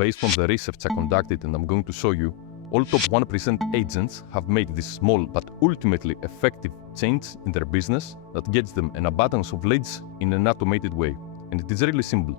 Based on the research I conducted and I'm going to show you, all top 1% agents have made this small but ultimately effective change in their business that gets them an abundance of leads in an automated way. And it is really simple.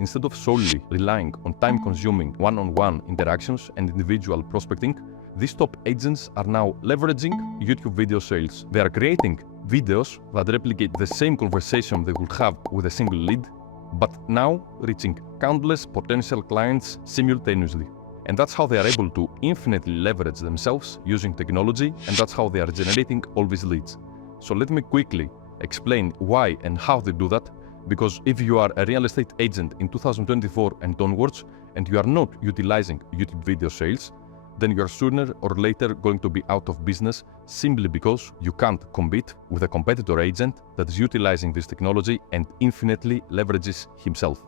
Instead of solely relying on time-consuming one-on-one interactions and individual prospecting, these top agents are now leveraging YouTube video sales. They are creating videos that replicate the same conversation they would have with a single lead, but now reaching countless potential clients simultaneously. And that's how they are able to infinitely leverage themselves using technology, and that's how they are generating all these leads. So let me quickly explain why and how they do that, because if you are a real estate agent in 2024 and onwards, and you are not utilizing YouTube video sales, then you are sooner or later going to be out of business simply because you can't compete with a competitor agent that is utilizing this technology and infinitely leverages himself.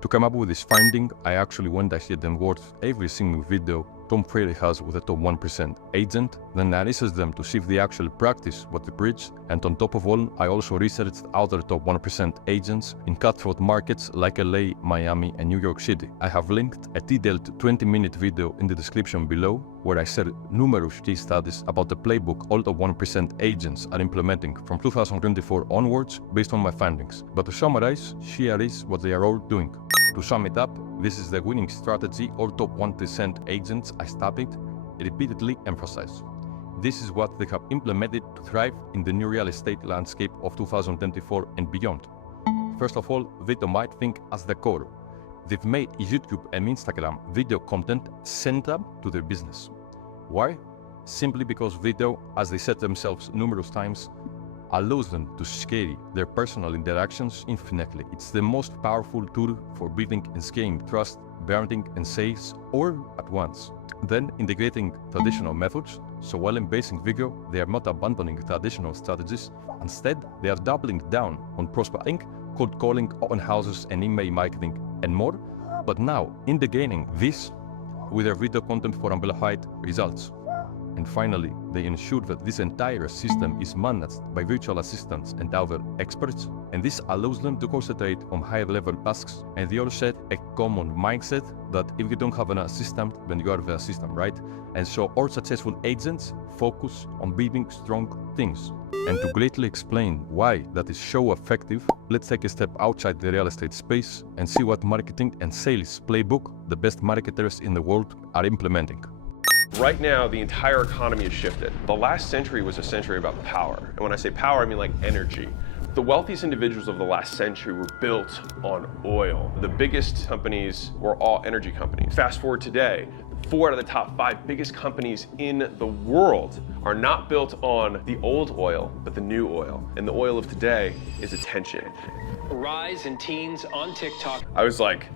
To come up with this finding, I actually went ahead and watched every single video Tom Ferry has with a top 1% agent, then I researched them to see if they actually practice what they preach, and on top of all, I also researched other top 1% agents in cutthroat markets like LA, Miami and New York City. I have linked a detailed 20-minute video in the description below where I share numerous case studies about the playbook all top 1% agents are implementing from 2024 onwards based on my findings. But to summarize, here is what they are all doing. To sum it up, this is the winning strategy all top 1% agents I studied repeatedly emphasize. This is what they have implemented to thrive in the new real estate landscape of 2024 and beyond. First of all, they might think as the core. They've made YouTube and Instagram video content central to their business. Why? Simply because video, as they said themselves numerous times, allows them to scale their personal interactions infinitely. It's the most powerful tool for building and scaling trust, branding and sales all at once. Then integrating traditional methods, so while embracing video, they are not abandoning traditional strategies. Instead, they are doubling down on prospecting, cold calling, open houses and email marketing and more, but now integrating this with their video content for amplified results. And finally, they ensure that this entire system is managed by virtual assistants and other experts, and this allows them to concentrate on higher-level tasks, and they all set a common mindset that if you don't have an assistant, then you are the assistant, right? And so all successful agents focus on building strong teams. And to greatly explain why that is so effective, let's take a step outside the real estate space and see what marketing and sales playbook the best marketers in the world are implementing. Right now, the entire economy has shifted. The last century was a century about power. And when I say power, I mean like energy. The wealthiest individuals of the last century were built on oil. The biggest companies were all energy companies. Fast forward today, 4 out of the top 5 biggest companies in the world are not built on the old oil, but the new oil. And the oil of today is attention. Rise in teens on TikTok. I was like,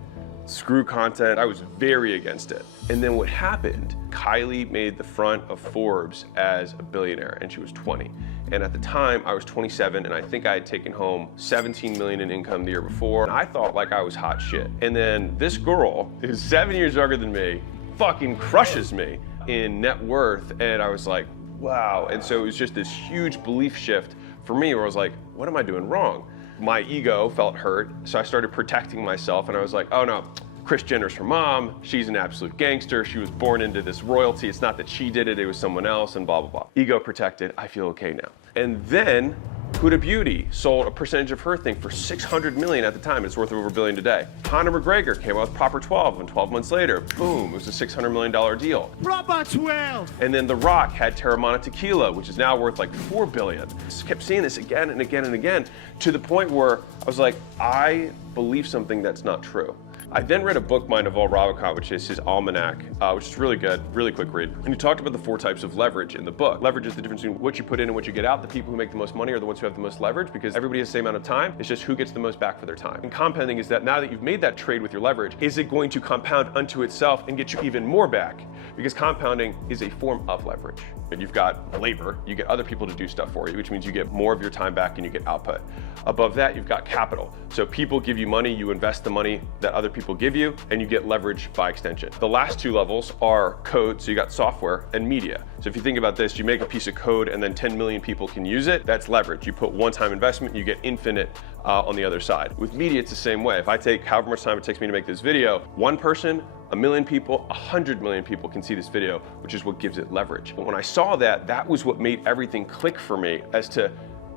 screw content. I was very against it. And then what happened, Kylie made the front of Forbes as a billionaire and she was 20. And at the time I was 27 and I think I had taken home 17 million in income the year before. And I thought like I was hot shit. And then this girl who's 7 years younger than me fucking crushes me in net worth. And I was like, wow. And so it was just this huge belief shift for me where I was like, what am I doing wrong? My ego felt hurt, so I started protecting myself and I was like, oh no, Kris Jenner's her mom, she's an absolute gangster, she was born into this royalty, it's not that she did it, it was someone else and blah, blah, blah. Ego protected, I feel okay now. And then Huda Beauty sold a percentage of her thing for $600 million at the time. It's worth over $1 billion today. Conor McGregor came out with Proper 12, and 12 months later, boom, it was a $600 million deal. Proper 12! And then The Rock had Terramana Tequila, which is now worth like $4 billion. Just kept seeing this again and again and again, to the point where I was like, I believe something that's not true. I then read a book by Naval Ravikant, which is his almanac, which is really good, really quick read. And he talked about the 4 types of leverage in the book. Leverage is the difference between what you put in and what you get out. The people who make the most money are the ones who have the most leverage because everybody has the same amount of time. It's just who gets the most back for their time. And compounding is that now that you've made that trade with your leverage, is it going to compound unto itself and get you even more back? Because compounding is a form of leverage. And you've got labor, you get other people to do stuff for you, which means you get more of your time back and you get output. Above that, you've got capital. So people give you money, you invest the money that other people give you, and you get leverage by extension. The last 2 levels are code, so you got software, and media. So if you think about this, you make a piece of code and then 10 million people can use it, that's leverage. You put one-time investment, you get infinite on the other side. With media, it's the same way. If I take however much time it takes me to make this video, one person 1 million people, 100 million people can see this video, which is what gives it leverage. When I saw that, that was what made everything click for me as to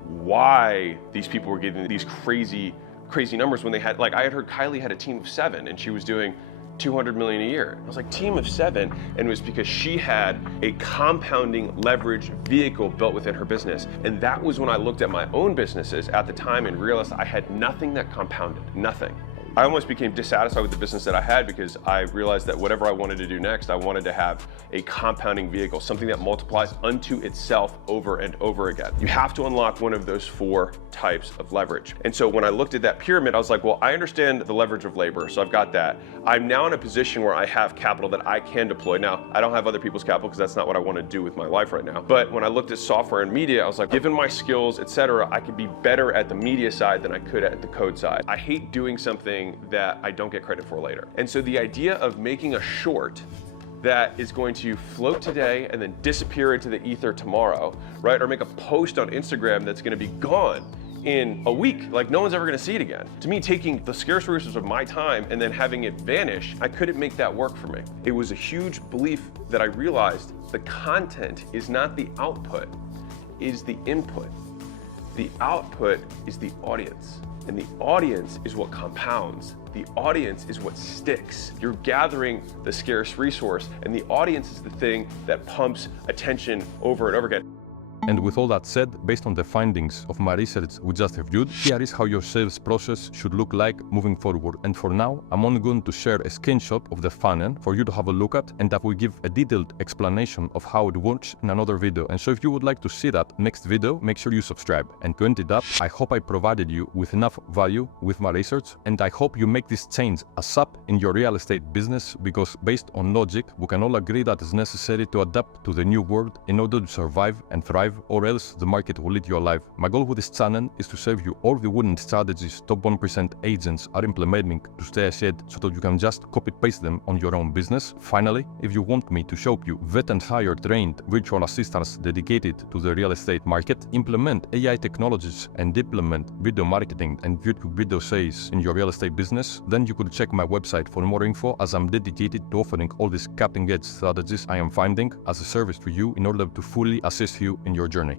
why these people were getting these crazy numbers when they had, like I had heard Kylie had a team of 7 and she was doing 200 million a year. I was like, team of 7, and it was because she had a compounding leverage vehicle built within her business. And that was when I looked at my own businesses at the time and realized I had nothing that compounded, nothing. I almost became dissatisfied with the business that I had because I realized that whatever I wanted to do next, I wanted to have a compounding vehicle, something that multiplies unto itself over and over again. You have to unlock one of those 4 types of leverage. And so when I looked at that pyramid, I was like, well, I understand the leverage of labor, so I've got that. I'm now in a position where I have capital that I can deploy. Now, I don't have other people's capital because that's not what I want to do with my life right now. But when I looked at software and media, I was like, given my skills, etc., I could be better at the media side than I could at the code side. I hate doing something that I don't get credit for later. And so the idea of making a short that is going to float today and then disappear into the ether tomorrow, right? Or make a post on Instagram that's going to be gone in a week, like no one's ever going to see it again. To me, taking the scarce resources of my time and then having it vanish, I couldn't make that work for me. It was a huge belief that I realized the content is not the output, it is the input. The output is the audience. And the audience is what compounds. The audience is what sticks. You're gathering the scarce resource, and the audience is the thing that pumps attention over and over again. And with all that said, based on the findings of my research we just reviewed, here is how your sales process should look like moving forward. And for now, I'm only going to share a screenshot of the funnel for you to have a look at, and that will give a detailed explanation of how it works in another video. And so if you would like to see that next video, make sure you subscribe. And to end it up, I hope I provided you with enough value with my research, and I hope you make this change ASAP in your real estate business, because based on logic, we can all agree that it's necessary to adapt to the new world in order to survive and thrive, or else the market will eat you alive. My goal with this channel is to serve you all the winning strategies top 1% agents are implementing to stay ahead, so that you can just copy-paste them on your own business. Finally, if you want me to help you vet and hire trained virtual assistants dedicated to the real estate market, implement AI technologies, and implement video marketing and YouTube video sales in your real estate business, then you could check my website for more info, as I'm dedicated to offering all these cutting-edge strategies I am finding as a service to you in order to fully assist you in your journey.